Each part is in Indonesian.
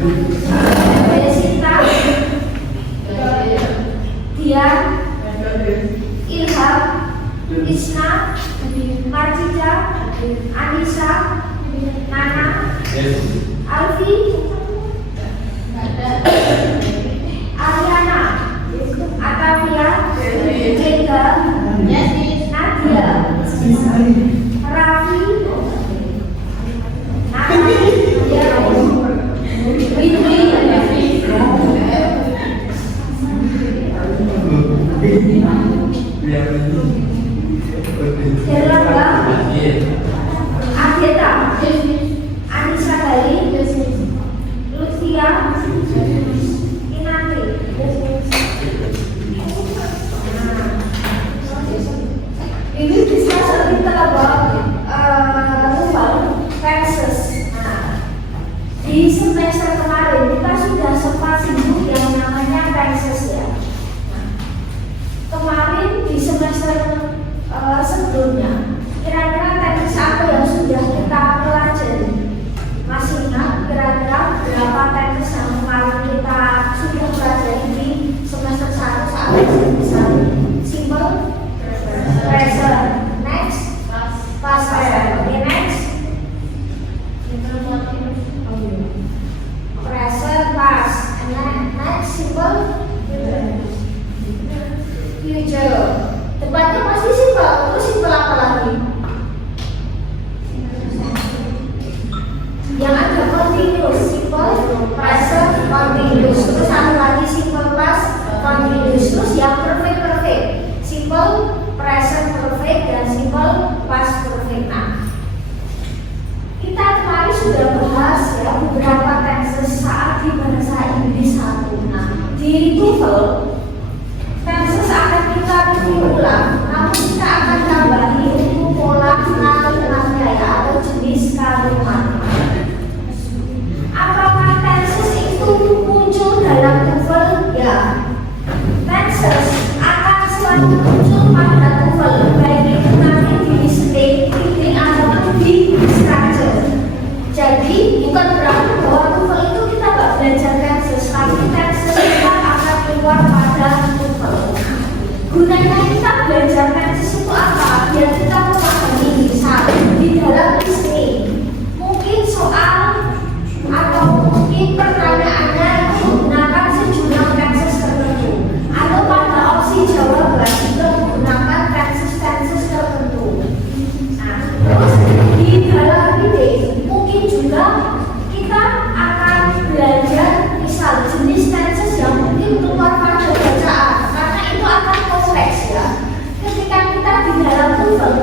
Desita, Dian, Ilham, Isna, Marcija, Anissa, Nana, Alfi, Ariana, Atavia, Jengga, Nadia, Raffi, Herlangga, Ageta, Anissa Gali, Lutfia, Inati. Ini bisa kita Penses. Di semester kemarin kita sudah sempat singgung yang namanya Penses ya. Kemarin di semester sebelumnya, kira-kira teknis apa yang sudah kita pelajari? Masih ingat kira-kira berapa teknis yang kemarin kita sudah pelajari di semester 1 saat misalnya simple, present, next, past present. Oke, next, present, past, and next simple, future. Depannya masih simple, terus simple apa lagi? Yang ada continuous, simple, present, continuous. Terus satu lagi simple past, continuous. Terus yang perfect, simple, present perfect, dan simple past perfect. Nah, kita kemarin sudah bahas ya beberapa tenses saat di bahasa Inggris 1. Nah, di TOEFL tenses akan kita ulang, namun kita akan tambahi untuk pola kalimatnya ya, atau jenis kalimat. Apakah tenses itu muncul dalam TOEFL? Ya, tenses akan selalu muncul pada TOEFL, baik itu nanti di listening ataupun di structure. Jadi bukan berarti bahwa TOEFL itu kita nggak belajar tenses, tapi tenses kita akan keluar pada TOEFL. Gunanya kita belajar tenses itu apa? Biar kita memahami misal di dalam listening mungkin soal atau mungkin pertanyaannya itu menggunakan sejumlah tenses tertentu, atau pada opsi jawaban juga menggunakan tenses tertentu. Nah, terus di dalam reading mungkin juga kita akan belajar misal jenis tenses yang mungkin keluar pada bacaan, karena itu akan kompleks ya. Ketika kita di dalam TOEFL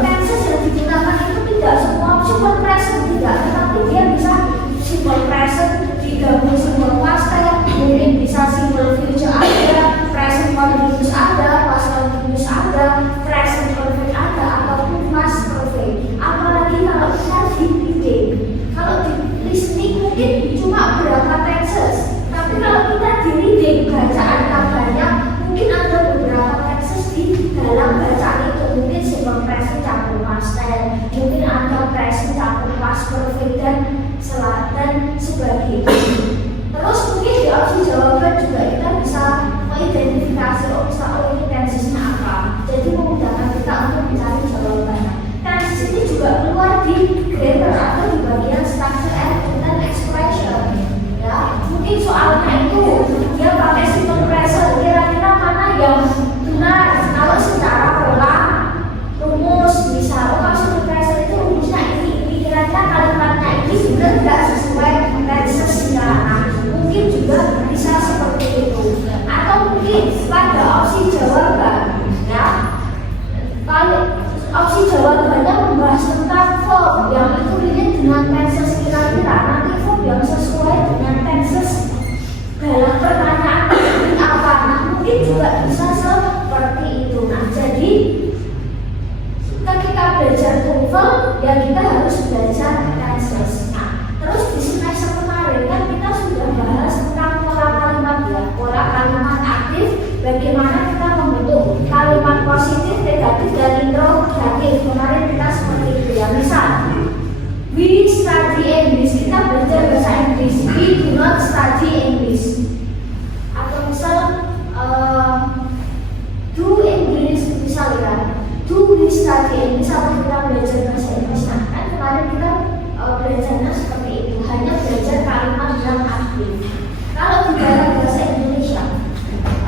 not study English. Atau misal do English, misal ya, do we study English atau kita belajar bahasa Inggris. Nah, kan kemarin kita belajarnya seperti itu, hanya belajar kalimat yang aktif. Kalau di dalam bahasa Indonesia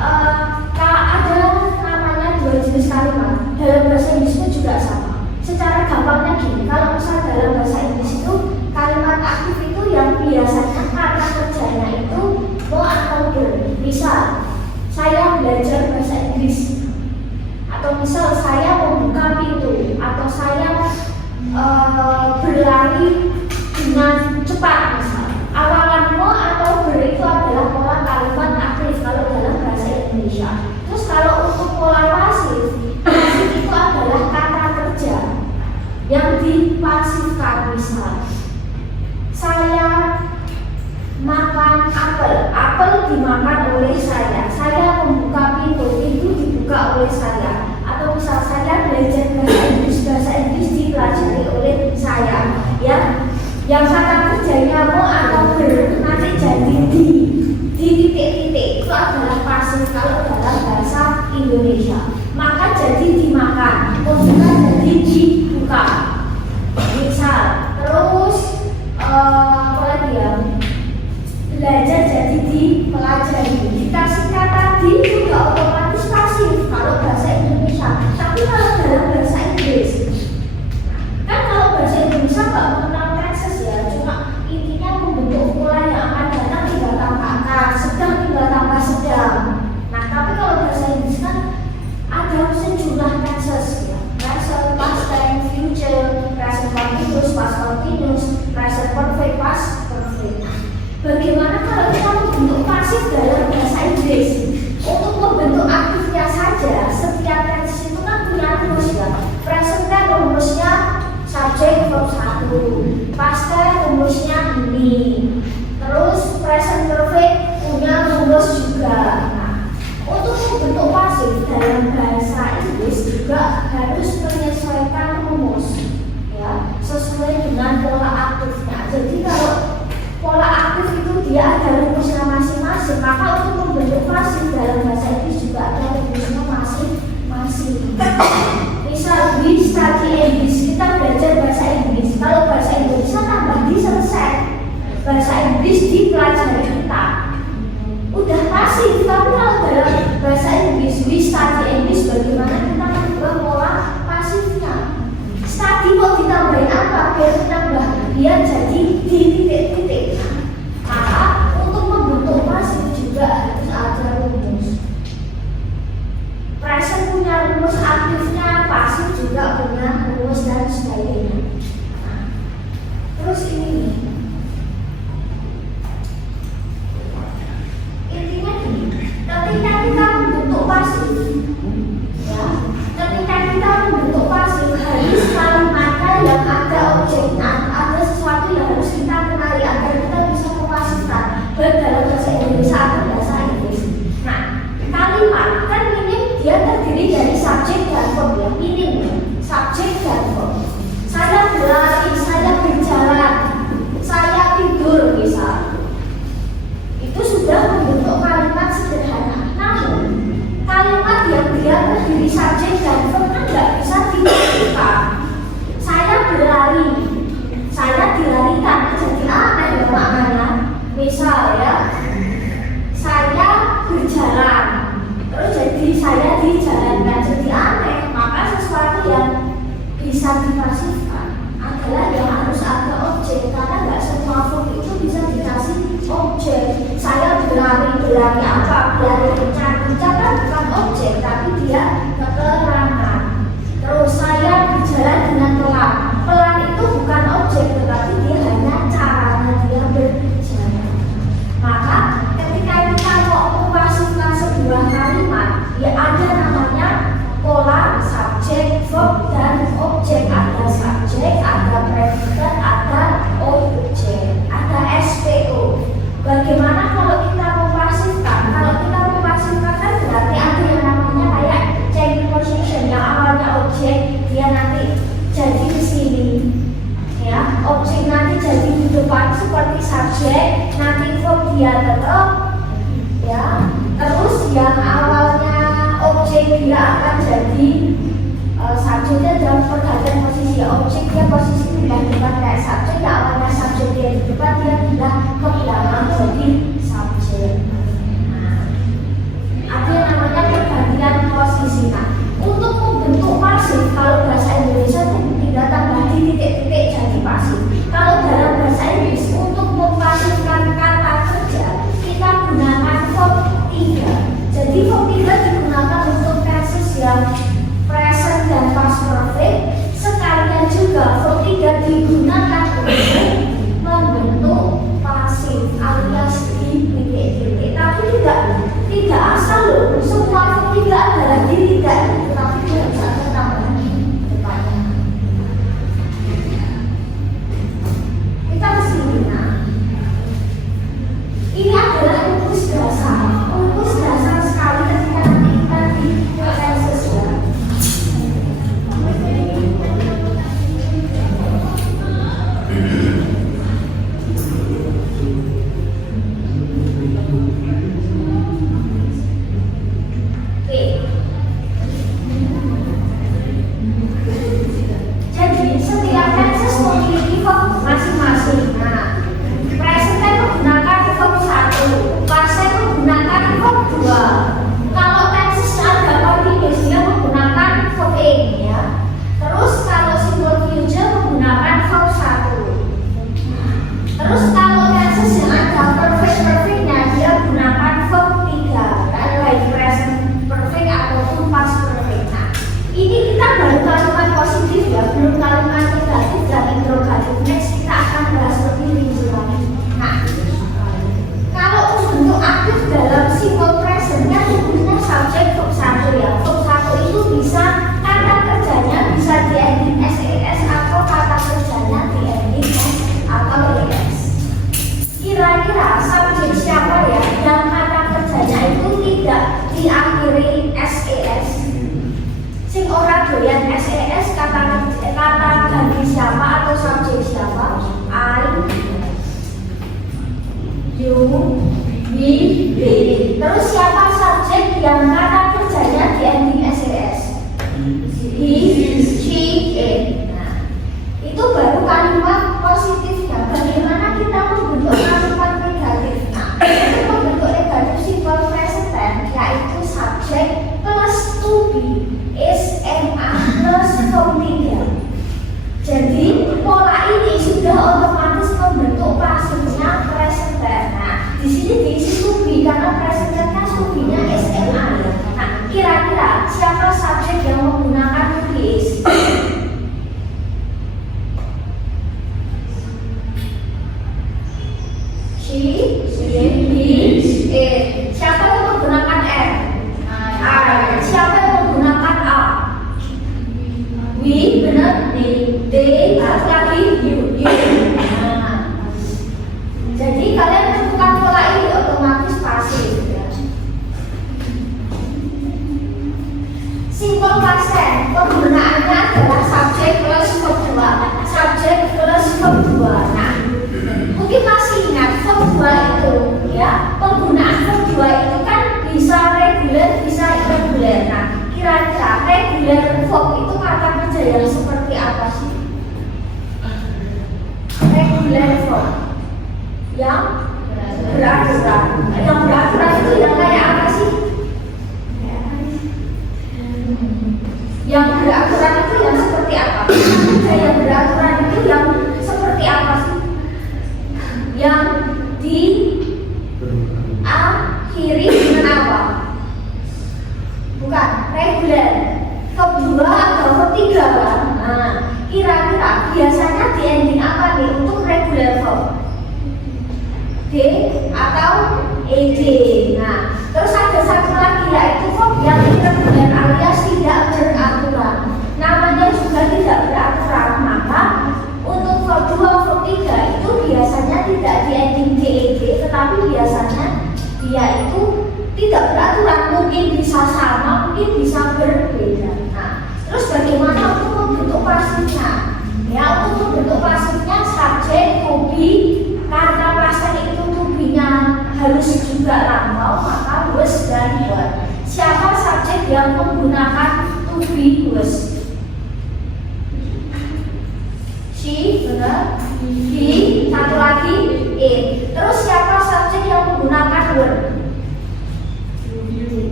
ada namanya dua jenis kalimat. Dalam bahasa Inggris itu juga sama. Secara gampangnya gini, kalau misal dalam bahasa Inggris itu kalimat aktif itu yang biasanya kata kerjanya itu go atau do. Misal, saya belajar bahasa Inggris, atau misal saya membuka pintu, atau saya berlari dengan cepat. Misal awalan mo atau ber itu adalah pola kalimat aktif kalau dalam bahasa Indonesia. Terus kalau untuk pola pasif itu adalah kata kerja yang dipasifkan. Misal saya makan apel, apel dimakan oleh saya membuka pintu, pintu dibuka oleh saya. Atau misal saya belajar bahasa Inggris dipelajari oleh saya, ya, yang kata kerjanya mau atau ber nanti jadi di titik-titik itu adalah pasif kalau dalam bahasa Indonesia. Maka jadi dimakan, kemudian jadi dibuka. Misal, terus apa lagi ya? Belajar jadi dipelajari. Dikasih kata di juga otomatis pasif kalau bahasa Indonesia. Tapi kalau dalam bahasa Inggris, kan kalau bahasa Indonesia nggak mengenal tenses ya, cuma intinya membentuk pola yang akan datang tinggal tambah akan, sedang tinggal tambah sedang. Nah, tapi kalau bahasa Inggris kan ada sejumlah tenses ya, present, past tense, future, present continuous, past continuous, present perfect, past perfect. Bagaimana kalau kita membentuk pasif dalam bahasa Inggris? Untuk membentuk aktifnya saja, setiap tense itu kan punya rumus ya. Present kan rumusnya subject verb 1, past tense rumusnya ini, terus present perfect punya rumus juga. Nah, untuk membentuk pasif dalam bahasa Inggris juga harus menyesuaikan rumus, ya, sesuai dengan pola aktifnya. Jadi kalau pola aktif itu dia ada rumusnya masing-masing, maka untuk membentuk pasif dalam bahasa Inggris juga ada rumusnya masing-masing. Misal we study English, kita belajar bahasa Inggris. Kalau bahasa Indonesia tambah di selesai, bahasa Inggris dipelajari kita, udah pasif. Tapi kalau dalam bahasa Inggris we study English, bagaimana kita membuat pola pasifnya? Study kok ditambahin apa? Biar ditambah dia jadi di titik-titik. Maka untuk membentuk pasif juga harus ada rumus. Present punya rumus aktifnya, pasif juga punya rumus dan sebagainya. Nah, terus ini intinya gini, ketika kita membentuk pasif, ya, ketika kita membentuk pasif harus kalimatnya yang ada objeknya, ada sesuatu yang harus kita kenali agar kita bisa mempasifkan baik dalam bahasa Indonesia atau bahasa Inggris. Nah, kalimat kan minim dia terdiri dari subjek dan verb ya, minim subjek dan verb. Saya berlari, saya berjalan, saya tidur misal. Itu sudah membentuk kalimat sederhana. Namun kalimat yang dia terdiri subjek dan verb kan nggak bisa ditentukan. Saya berlari, saya dilarikan, jadi aneh ya maknanya. Misal ya, saya berjalan, terus jadi saya dijalankan, jadi aneh. Maka sesuatu yang bisa dipasifkan adalah yang harus ada objek, karena nggak semua verb itu bisa dikasih objek. Saya berlari apa? Berlari kencang kan bukan objek, tapi dia keterangan. Terus saya berjalan dengan pelan, pelan itu bukan objek, tetapi dia hanya caranya dia berjalan. Maka ketika kita mau mempasifkan sebuah kalimat, ya ada namanya pola subjek, verb, dan objek. Ada subjek, ada predikat, ada objek, ada SPO. Bagaimana kalau kita mempasifkan? Kalau kita mempasifkan kan berarti ada yang namanya kayak change position, yang awalnya objek dia nanti jadi di sini, ya, objek nanti jadi di depan seperti subjek, nanti verb dia tetap ya. Terus yang awalnya objek dia akan jadi subjeknya dalam pergantian posisi, objeknya posisi pindah depan kayak subjek, ya awalnya subjek dia di depan, dia pindah ke belakang jadi subjek. Nah, ada yang namanya pergantian posisi. Nah, untuk membentuk pasif, kalau bahasa Indonesia itu tidak tambah di titik-titik jadi pasif. Kalau dalam bahasa Inggris untuk mempasifkan kata kerja kita gunakan verb 3. Jadi verb 3 digunakan untuk tenses yang present dan past perfect. Sekalian juga verb 3 digunakan untuk membentuk pasif alias di titik-titik. Tapi tidak asal loh. Semua verb 3 adalah di tidak, tetapi tidak bisa tertambah depannya. Kita kesini. Nah, ini adalah rumus dasar sekali ketika nanti kita di tenses ya. Jadi setiap tenses memiliki verb masing-masing. Nah, present menggunakan verb 1, past menggunakan verb 2. Kalau tensesnya ada continuous dia menggunakan verb ing ya. Terus kalau simple future menggunakan verb 1. Terus kalau tenses yang ada perfect-perfectnya dia menggunakan verb 3, kan baik present perfect ataupun past perfect. Nah, ini kita baru kalimat positif ya, belum kalimat negatif dan interrogatif. Next kita akan bahas lebih rinci lagi. Nah, kalau untuk aktif dalam simple presentnya sebutnya subjek verb 1 ya. Verb 1 itu bisa kata kerjanya bisa di ending SES atau kata kerjanya di ending S atau ES. Kira-kira subjek siapa ya yang kata kerjanya itu tidak diakhiri SES? Sing ora doyan SES kata ganti siapa atau subjek siapa? I, you, we, they. Terus siapa subjek yang kata kerjanya di ending SES? He, she, it. Nah, itu baru kalimat positifnya. Bagaimana kita membentuk kalimat negatif? Nah, untuk membentuk negatif simple present tense yaitu subjek plus to be is and are plus verb 3. Jadi pola ini sudah otomatis membentuk pasifnya present tense. Nah, di sini diisi to be karena present tense kan to be-nya is and are ya. Nah, kira-kira siapa subjek yang menggunakan to be is? She, he, it. Siapa yang menggunakan R? I. Siapa yang menggunakan A? We, benar, they, lagi you. Nah, jadi kalian tentukan pola ini otomatis pasif ya. Simple past tense penggunaannya adalah subjek plus verb 2. Subjek plus verb 2. Nah, mungkin masih ingat verb 2 itu ya. Penggunaan verb 2 itu kan bisa reguler, bisa irregular. Nah, kira-kira regular verb itu kata kerja yang seperti apa sih? Regular verb yang beraturan. Yang beraturan itu yang kayak apa sih? Yang beraturan itu yang seperti apa? Kata kerja yang beraturan itu yang seperti apa sih? Yang diakhiri dengan apa? Bukan reguler. Verb 2 atau verb 3 kan? Nah, kira-kira biasanya di ending apa nih untuk regular verb? D atau ed. Nah, terus ada satu lagi yaitu verb yang irregular alias tidak beraturan. Namanya juga tidak beraturan. Maka untuk verb 2, verb 3 itu biasanya tidak di ending ded, tetapi biasanya dia itu tidak beraturan. Mungkin bisa sama, mungkin bisa berbeda. Nah, terus bagaimana untuk membentuk pasifnya? Ya, untuk membentuk pasifnya subjek to be, kata pasif itu to be-nya harus juga lampau, maka was dan were. Siapa subjek yang menggunakan to be was? She, benar. He, satu lagi it. Terus siapa subjek yang menggunakan were?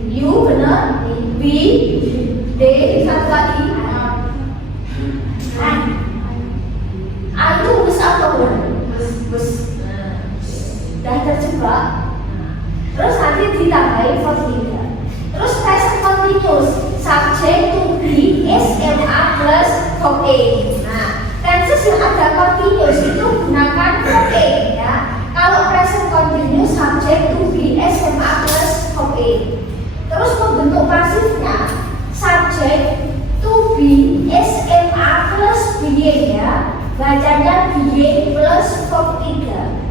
You, benar. We, they, satu lagi and. Itu was atau were? Was. Sudah terjebak. Terus nanti ditambahin verb 3. Terus present continuous, subject to be SMA plus verb A. Nah, tenses yang ada continuous itu gunakan verb A ya. Kalau present continuous, subject to be SMA plus verb A. Terus membentuk pasifnya, subject to be SMA plus being ya. Bacanya being plus verb 3.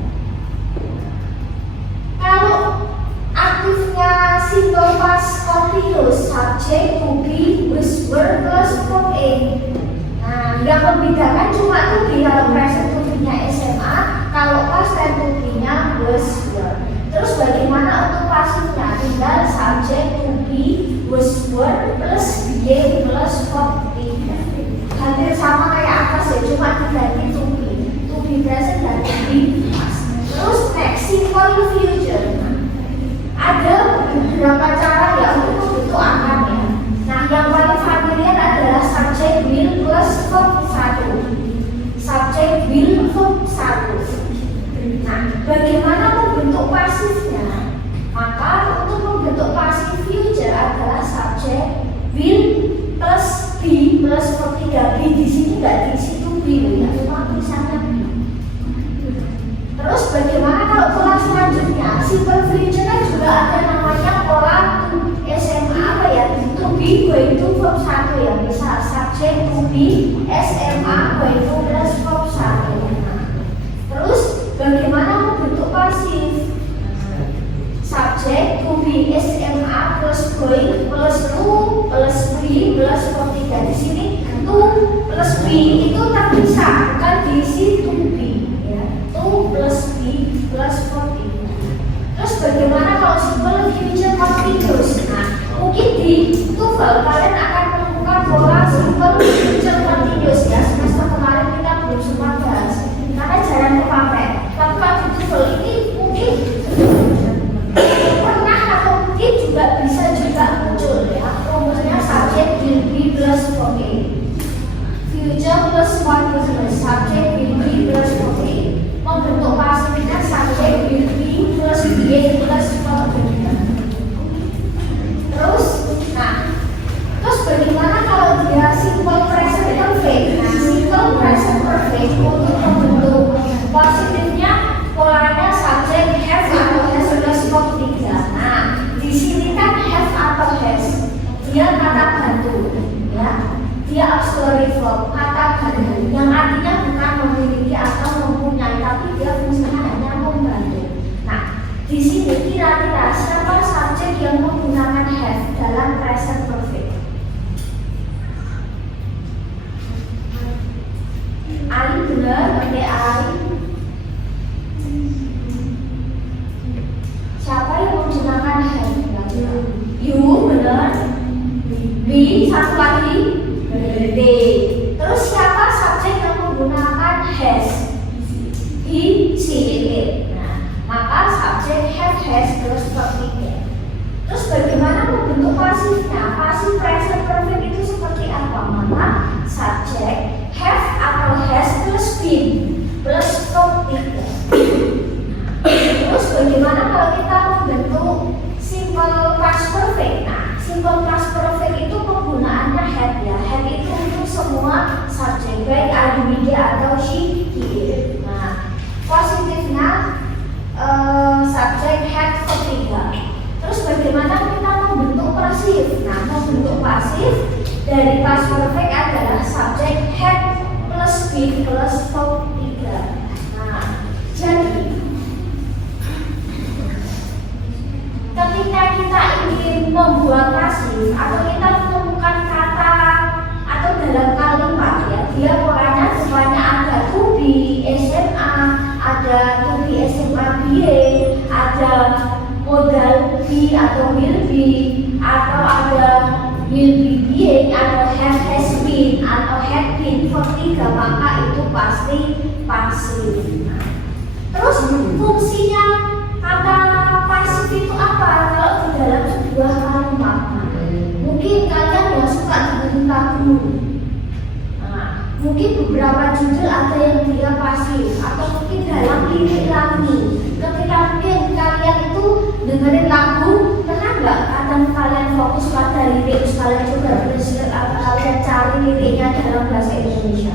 Kalau aktifnya simple past continuous, subject to be was were plus verb A. Nah, yang membedakan cuma to be. Kalau present to be-nya SMA, kalau past dan to be-nya was were. Terus bagaimana untuk pasifnya? Tinggal subject to be was were plus being plus verb 3. Hampir sama kayak atas ya, cuma diganti to be present dan to be past. Terus next, simple future. Ada beberapa cara ya untuk membentuk akan ya. Nah, yang paling familiar adalah subject will plus verb 1. Subject will verb 1. Nah, bagaimana membentuk pasifnya? Maka untuk membentuk pasif future adalah subject will plus be plus verb 3. Be di sini nggak diisi to be ya, cuma tulisannya be. Terus bagaimana kalau pola selanjutnya? Simple future juga ada namanya pola SMA apa ya? To be going to verb 1 ya. Misal subject to be SMA going to plus verb 1. Terus bagaimana membentuk pasif? Subject to be SMA plus going plus to plus be plus verb 3. Di sini to plus be itu terpisah, bukan diisi to be. Plus B plus 40. Terus bagaimana kalau simple future continuous? Nah, mungkin di TOEFL kalian akan menemukan pola simple future continuous ya. Semester kemarin kita belum sempat bahas karena jarang kepakai. Tapi waktu TOEFL ini mungkin pernah atau mungkin juga bisa juga muncul ya. Rumusnya subject will be plus 40. Future plus continuous, subject will be plus 40. Membentuk pasifnya subject will be plus being plus verb 3. Terus bagaimana kalau dia simple present perfect? Nah, simple present perfect untuk membentuk positifnya polanya subject have atau has plus verb 3. Nah, di sini kan have atau has, dia kata bantu, ya. Dia auxiliary verb, kata bantu, yang artinya bukan memiliki atau mempunyai, tapi dia fungsinya hanya membantu. Nah, di sini kira-kira siapa subjek yang menggunakan have dalam present perfect? Ali benar, pakai Ali. Siapa yang menggunakan have? You benar. B satu lagi. D. Terus siapa subjek yang menggunakan has? He, she, it. Nah, maka subjek have, has plus verb 3. Terus bagaimana membentuk pasifnya? Pasif present perfect itu seperti apa? Maka subjek have atau has plus been plus verb 3. Terus bagaimana kalau kita membentuk simple past perfect? Nah, simple past perfect itu penggunaannya have ya. Have itu untuk semua subjek, baik I, dia atau she, he. Nah, positifnya subjek had verb 3. Terus bagaimana kita membentuk pasif? Nah, membentuk pasif dari past perfect adalah subjek had plus been plus verb 3. Nah, jadi ketika kita ingin membuat pasif atau kita menemukan kata atau dalam kalimat ya, dia polanya semuanya ada to be SMA, ada to be SMA BA, ada kamu. Nah, mungkin beberapa judul ada yang dia pasif atau mungkin dalam lirik lagi. Ketika mungkin kalian itu dengerin lagu, pernah nggak kadang kalian fokus pada lirik, kalian coba kalian cari liriknya dalam bahasa Indonesia.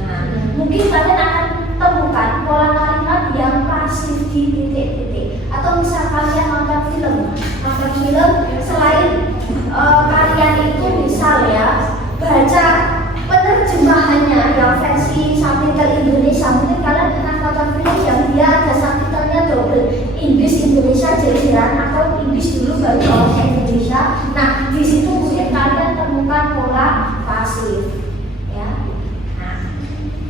Nah, mungkin kalian akan temukan pola kalimat yang pasif di titik-titik. Atau misal kalian nonton film selain kalian itu misal ya baca penerjemahannya yang versi subtitle Indonesia, mungkin kalian pernah nonton film yang dia ada subtitlenya double, Inggris Indonesia jajaran atau Inggris dulu baru ke Indonesia. Nah, di situ mungkin kalian temukan pola pasif ya. Nah,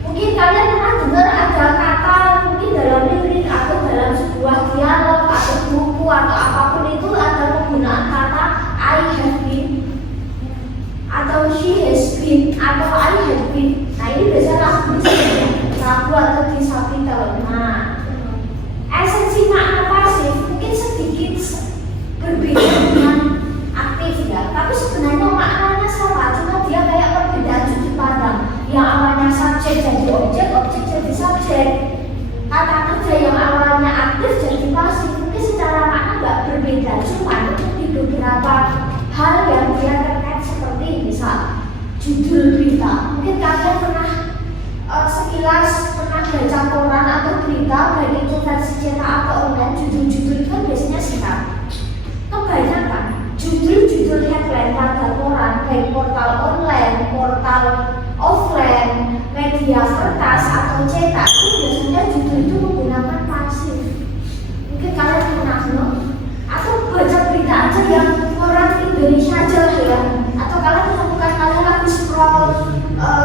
mungkin kalian pernah dengar ada kata mungkin dalam lirik atau dalam sebuah dialog atau buku atau apapun itu ada penggunaan kata I have been atau she has been atau I have been. Nah, ini biasanya lagu atau di subtitle. Nah, esensi makna pasif mungkin sedikit berbeda dengan aktif ya, tapi sebenarnya maknanya sama, cuma dia kayak perbedaan sudut pandang. Yang awalnya subjek jadi objek, objek jadi subjek. Kata kerja yang awalnya aktif jadi pasif, mungkin secara makna nggak berbeda, cuma itu di beberapa hal yang dia terkait seperti misal judul berita. Mungkin kalian pernah sekilas pernah baca koran atau berita, baik itu versi cetak atau online, judul-judul itu kan biasanya singkat. Kebanyakan judul-judul headline pada koran, baik portal online, portal offline, media kertas atau cetak, itu biasanya judul itu menggunakan pasif. Mungkin kalian pernah atau baca berita aja yang koran Indonesia aja lah ya, atau kalian menemukan kalian lagi scroll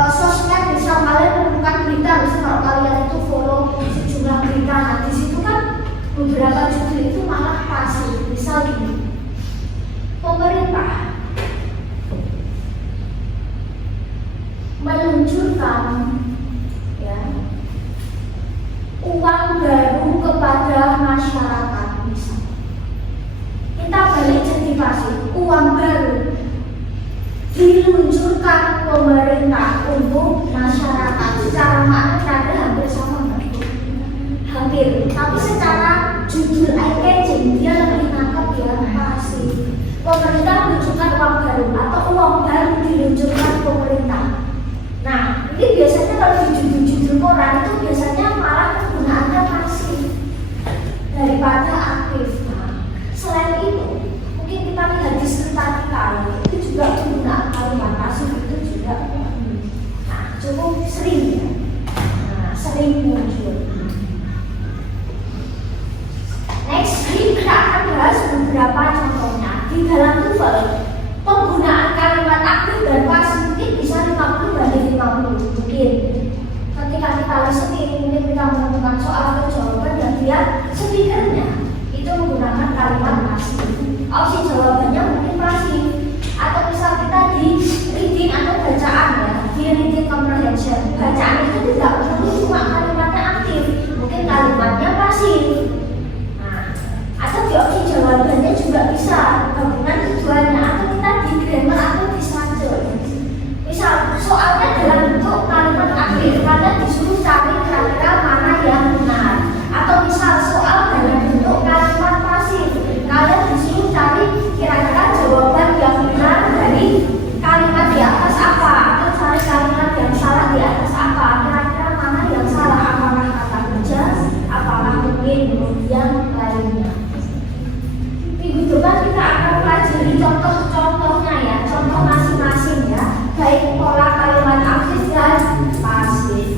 sosmed, misal kalian menemukan berita, misal kalau kalian itu follow sejumlah berita, nah di situ kan beberapa judul itu malah pasif. Misal gini, pemerintah meluncurkan ya uang baru kepada masyarakat. Misal kita balik jadi pasif, uang baru diluncurkan pemerintah untuk masyarakat. Secara makna ada hampir sama nggak? Hampir, tapi secara judul eye-catching dia lebih nangkep ya pasif. Pemerintah meluncurkan uang baru atau uang baru diluncurkan pemerintah. Nah, ini biasanya kalau di judul-judul koran itu biasanya malah penggunaannya pasif daripada aktif. Nah, selain itu, mungkin kita lihat di sekitar kita itu juga penggunaan kalimat pasif itu juga cukup sering ya. Nah, sering muncul. Next, kita akan bahas beberapa contohnya. Di dalam TOEFL, penggunaan kalimat aktif dan pasif mungkin bisa 50/50. Mungkin ketika kita listening, mungkin kita menemukan soal atau jawaban dan lihat speakernya itu menggunakan kalimat pasif. Opsi jawabannya mungkin pasif. Atau misal kita di reading atau bacaan ya, di reading comprehension, bacaan itu tidak perlu cuma kalimatnya aktif, mungkin kalimatnya pasif. Nah, atau di opsi jawabannya juga bisa gabungan keduanya, atau kita di grammar atau di structure. Misal soalnya dalam bentuk kalimat aktif, kalian disuruh cari kira-kira mana yang benar. Atau misal soal dalam bentuk kalimat pasif, kalian disuruh cari kira-kira jawaban yang benar dari kalimat di atas apa, atau cari kalimat yang salah di atas apa, kira-kira mana yang salah, apakah kata kerja, apakah mungkin yang lainnya. Minggu depan kita akan pelajari contoh-contohnya ya, contoh masing-masing ya, baik pola kalimat aktif dan pasif.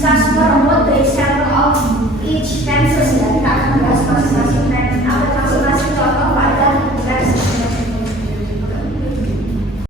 Discuss more about the example of each tenses ya, kita akan bahas masing-masing.